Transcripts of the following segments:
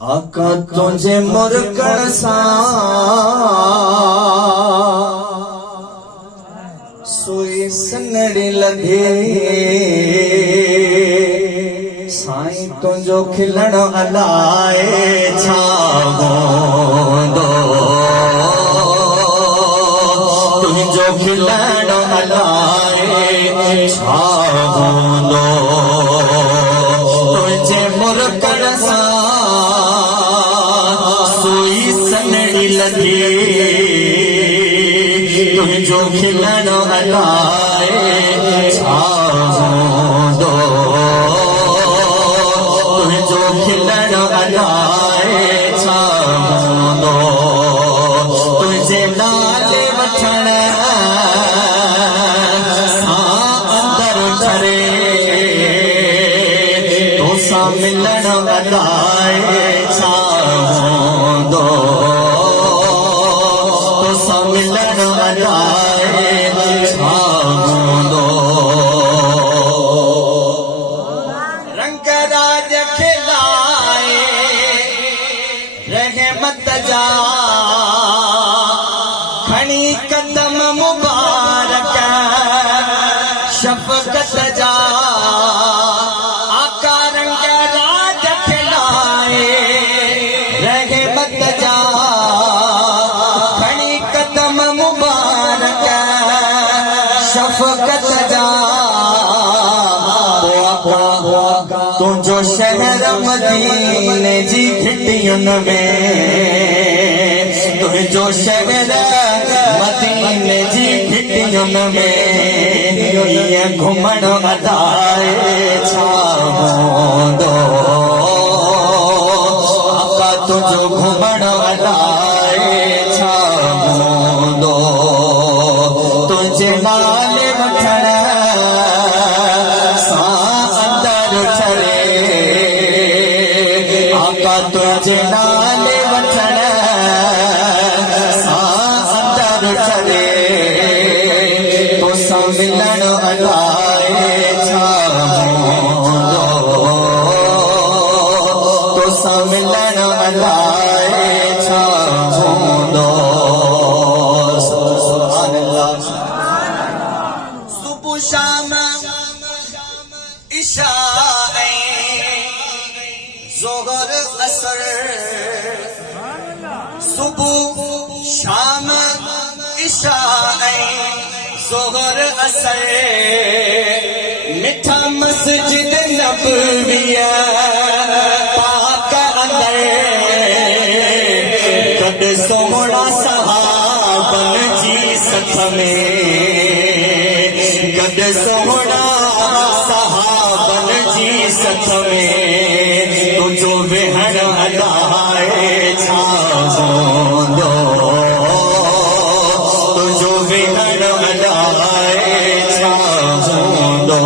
आका तुझे मुरकड़ सा सोई सनड़ी लधे साईं तुझो खिलण अलाए छावंदो तुझो खिलण अलाए छावंदो तुझे मुरकड़ सा सोई सनड़ी लधे तुझो खिलण अलाए छावंदो तुझो खिलण अलाए छावंदो तुझे नाले वठण सां अंदर ठरे तोसां मिलण अलाए छावंदो तोसां मिलण अलाए छावंदो रंगराज खिलाए रहमत जा खणी कदम मुबारक शफकत जा आका रंगराज खिलाए रहमत जा खणी कदम मुबारक शफकत जा तुझो शहर मदीने जी घिटियुनि में तुझो शहर मदीने जी घिटियुनि में ईअं घुमण अलाए छावंदो आका तुझो घुमण अलाए छावंदो तुझे नाले वठण तुझे नाले वठण सां अंदर ठरे तोसां मिलण अलाए छावंदो तोसां मिलण अलाए छावंदो सुभान अल्लाह सुबुह शाम इशा ज़ोहर असर सुबह शाम इशा ज़ोहर असर मिठा मस्जिद नबविया पाक अंदर कद सोहणा सहाबन जी सथ में कद सोहणा सहाबन जी सथ में तुझो वेहण अलाए छावंदो तुझो वेहण अलाए छावंदो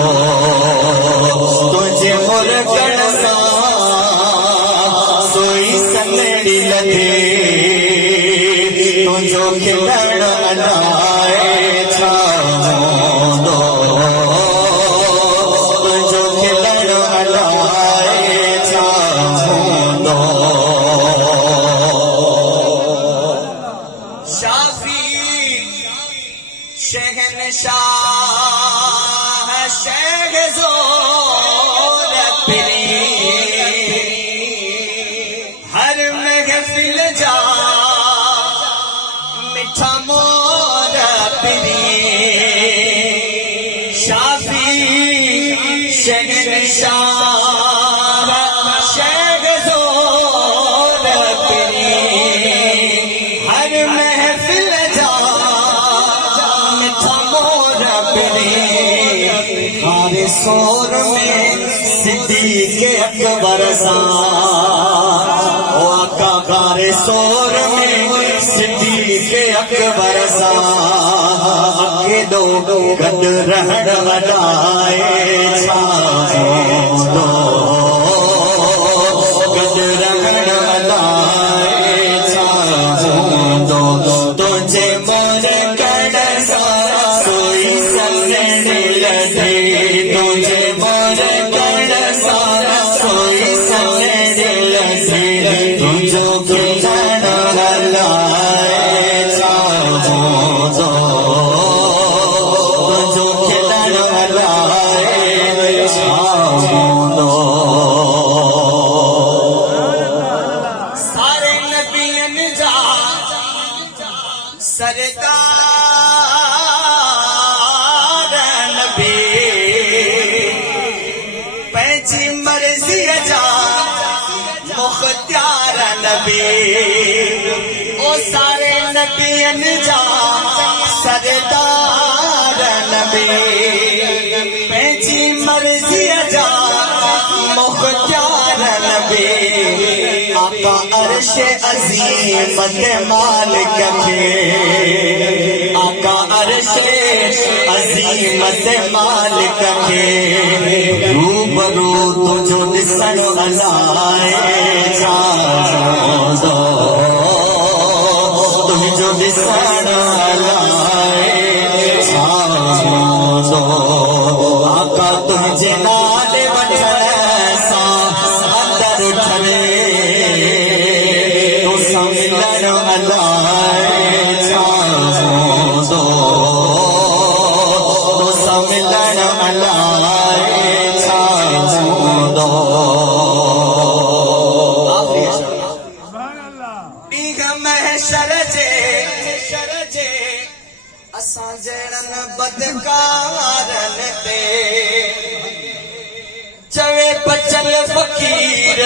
तुझे मुरकड़ सां सोई सनड़ी लधे तुझो खिलण अलाए छावंदो तुझो खिलण अलाए शाफी शहनशाह शहज़ोर पिरी हर महफिल जा मिठा मोर पिरी शाफी शहनशाह सोर में सिद्दीक़ अकबर सां ओ आका गारे सोर में सिद्दीक़ अकबर सां अकेलो गॾु रहण अलाए छावंदो गॾु रहण अलाए छावंदो तुझे मुरकड़ सां सोई सनड़ी लधे तुझे मुरकड़ सां सोई सनड़ी लधे नबी ओ सारे नबियन जा सरदार नबी पंहिंजी मर्ज़ीअ जा मुख्तियार नबी आका अर्श अज़ीम ते मालिक खे आका अर्श अज़ीम ते मालिक खे रूबरू तुझो ॾिसण अलाए छा हूंदो तुंहिंजो ॾिसण अलाए छा हूंदो आका तुंहिंजे नाले वठण सां अंदर ठरे तोसां मिलण अलाए छा हूंदो तोसां मिलण अलाए छा हूंदो ॾींहं महशर जे असां जहिड़नि बदकारनि ते चवे बचल फ़कीर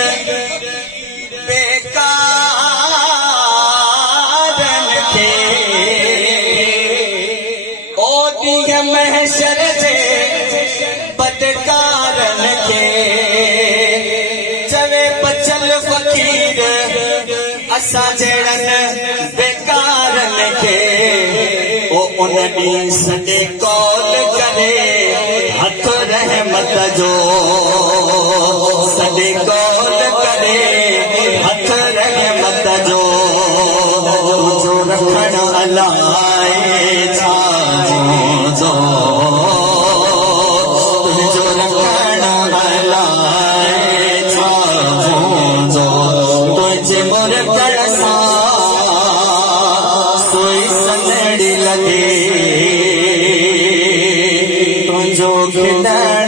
बेकारनि खे ओ ॾींहं महशर जे बदकारनि खे चवे बचल फ़कीर असां जहिड़नि बेकारनि खे ओ उन ॾींहुं सॼे कौल करे हथ रहमत जो सॼे कौल करे हथ रहमत जो तुंहिंजो रखण अलाए छा हूंदो तुंहिंजो रखण अलाए छा हूंदो तुंहिंजे मुर्गण सां सोई सनड़ी लॻे तुंहिंजो खिलण